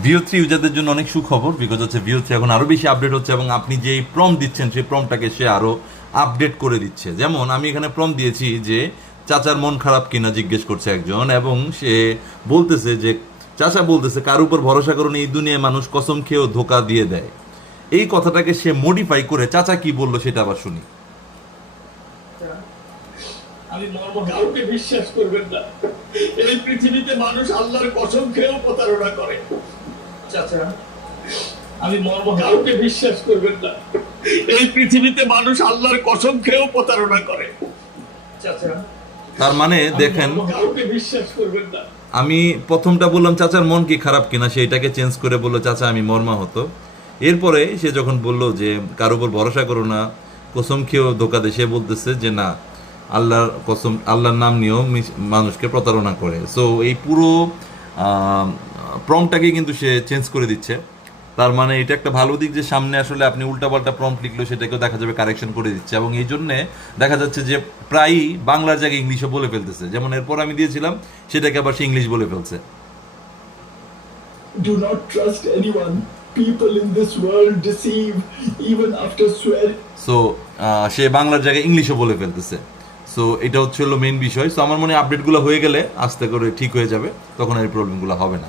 VO3 ইউজারদের জন্য অনেক সুখবর, বিকজ হচ্ছে VO3 এখন আরো বেশি আপডেট হচ্ছে এবং আপনি যেই প্রম্পট দিচ্ছেন সেই প্রম্পটটাকে সে আরো আপডেট করে দিচ্ছে। যেমন আমি এখানে প্রম্পট দিয়েছি যে চাচার মন খারাপ কিনা জিজ্ঞেস করছে একজন, এবং সে বলতেছে যে চাচা বলতেছে কার উপর ভরসা করুন, এই দুনিয়ায় মানুষ কসম খেয়েও ধোকা দিয়ে দেয়। এই কথাটাকে সে মডিফাই করে চাচা কি বললো সেটা আবার শুনি। আমি মর্ম কাউকে বিশ্বাস করবেন না, এই পৃথিবীতে মানুষ আল্লাহর কসম খেয়েও প্রতারণা করে। চাচা, আমি মর্ম কাউকে বিশ্বাস করবেন না, এই পৃথিবীতে মানুষ আল্লাহর কসম খেয়েও প্রতারণা করে। চাচা, তার মানে দেখেন, কাউকে বিশ্বাস করবেন না। আমি প্রথমটা বললাম চাচার মন কি খারাপ কিনা, সেইটাকে চেঞ্জ করে বললো চাচা আমি মর্মাহত। এরপরে সে যখন বলল যে কার উপর ভরসা করো না, কসম খেয়েও ধোকা দেয়, সে বলতেছে যে না, আল্লাহর কসম, আল্লাহর নাম নিয়েও মানুষকে প্রতারণা করে। সো এই পুরো প্রম্পটটাকে কিন্তু সে চেঞ্জ করে দিচ্ছে। তার মানে এটা একটা ভালো দিক যে সামনে আসলে আপনি উল্টাপাল্টা প্রম্পট লিখলেও সেটাকেও দেখা যাবে কারেকশন করে দিচ্ছে, এবং এই জন্যে দেখা যাচ্ছে যে প্রায়ই বাংলার জায়গায় ইংলিশও বলে ফেলতেছে। যেমন এরপর আমি দিয়েছিলাম সেটাকে আবার সে ইংলিশ বলে ফেলছে। Do not trust anyone. People in this world deceive even after swearing. So সে বাংলার জায়গায় ইংলিশও বলে ফেলতেছে। সো এটা হচ্ছে হলো মেইন বিষয়। সো আমার মনে হয় আপডেটগুলো হয়ে গেলে আস্তে করে ঠিক হয়ে যাবে, তখন আর এই প্রবলেমগুলো হবে না।